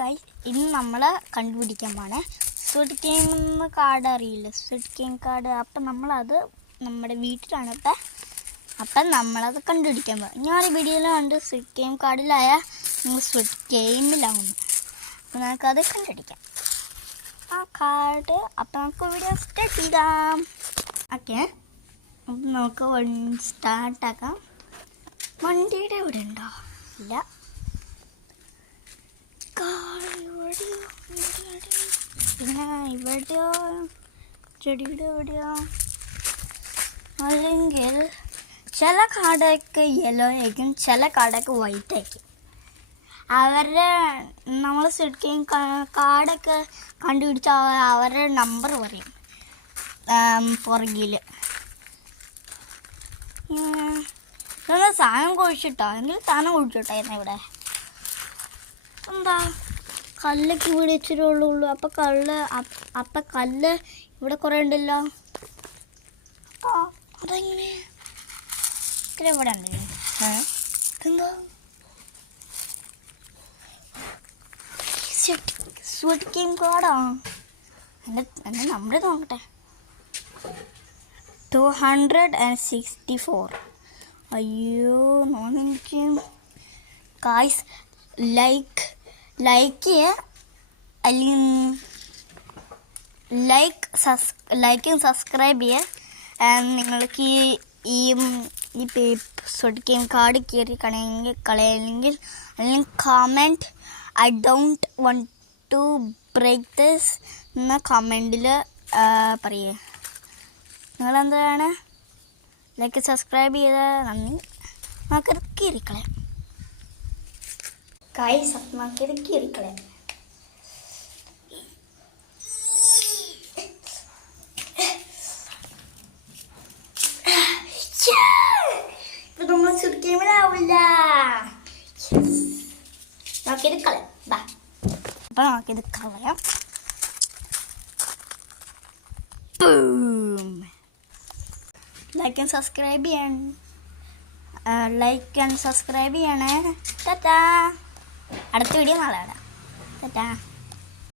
Guys ഇന്ന് നമ്മൾ കണ്ടുപിടിക്കാൻ പോണേ സ്ക്വിഡ് ഗെയിം കാർഡ് അറിയില്ല, സ്ക്വിഡ് ഗെയിം കാർഡ്. അപ്പം നമ്മളത് നമ്മുടെ വീട്ടിലാണ് അപ്പം നമ്മളത് കണ്ടുപിടിക്കാൻ പോകും. ഞാൻ ഒരു വീഡിയോയിൽ കണ്ട് സ്ക്വിഡ് ഗെയിം കാർഡിലായ നിങ്ങൾ സ്ക്വിഡ് ഗെയിമിലാവുന്നു. അപ്പം നമുക്കത് കണ്ടുപിടിക്കാം ആ കാർഡ്. അപ്പം നമുക്ക് വീഡിയോ സ്റ്റാർട്ട് ചെയ്യാം. ഓക്കെ, അപ്പം നമുക്ക് സ്റ്റാർട്ടാക്കാം. വണ്ടിയുടെ ഇവിടെ ഉണ്ടോ? ഇല്ല. പിന്നെ ഇവിടെയോ ചെടിയുടെ എവിടെയോ? അല്ലെങ്കിൽ ചില കാർഡൊക്കെ യെല്ലോ ആയിരിക്കും, ചില കാർഡൊക്കെ വൈറ്റ് ആയിരിക്കും. അവരുടെ നമ്മൾ സ്ക്വിഡ് ഗെയിം കാർഡൊക്കെ കണ്ടുപിടിച്ച അവരുടെ നമ്പർ പറയും പുറകിൽ. ഇതൊന്ന് സാധനം കുഴിച്ചിട്ടോ, എങ്കിലും സാധനം കുഴിച്ചിട്ടായിരുന്നു ഇവിടെ. എന്താ കല്ലൊക്കെ ഇവിടെ ഇച്ചിരി ഉള്ളൂ. അപ്പം കല്ല് ഇവിടെ കുറേ ഉണ്ടല്ലോ. അപ്പോൾ അതെങ്ങനെ ഇത്ര ഇവിടെ ഉണ്ട്? എന്താ സ്ക്വിഡ് ഗെയിം കാർഡാ? എൻ്റെ നമ്പർ നോക്കട്ടെ. 264. അയ്യോ നോക്കി ഗായ്സ്, ലൈക്ക് ലൈക്കും സബ്സ്ക്രൈബ് ചെയ്യുക. നിങ്ങൾക്ക് ഈ സ്ക്വിഡ് ഗെയിം കാർഡ് കയറി കളയെങ്കിൽ അല്ലെങ്കിൽ comment I don't want to break this എന്ന കമൻറ്റിൽ പറയുക. നിങ്ങളെന്താണ് ലൈക്ക് സബ്സ്ക്രൈബ് ചെയ്ത നന്ദി. നമുക്കത് കീറിക്കളയാം ഗൈസ്, നമുക്കത് കീറിക്കളയാം. ഇപ്പൊ നമ്മൾ സ്ക്വിഡ് ഗെയിമിലാവില്ല. നമുക്കിത് കളയാം. അപ്പൊ നമുക്കിത് കളയാം. ലൈക്ക് ആൻഡ് സബ്സ്ക്രൈബ് ചെയ്യണേ. ടാറ്റാ. അടുത്ത വീഡിയോ നാളെ ഇടാം. ടാറ്റാ.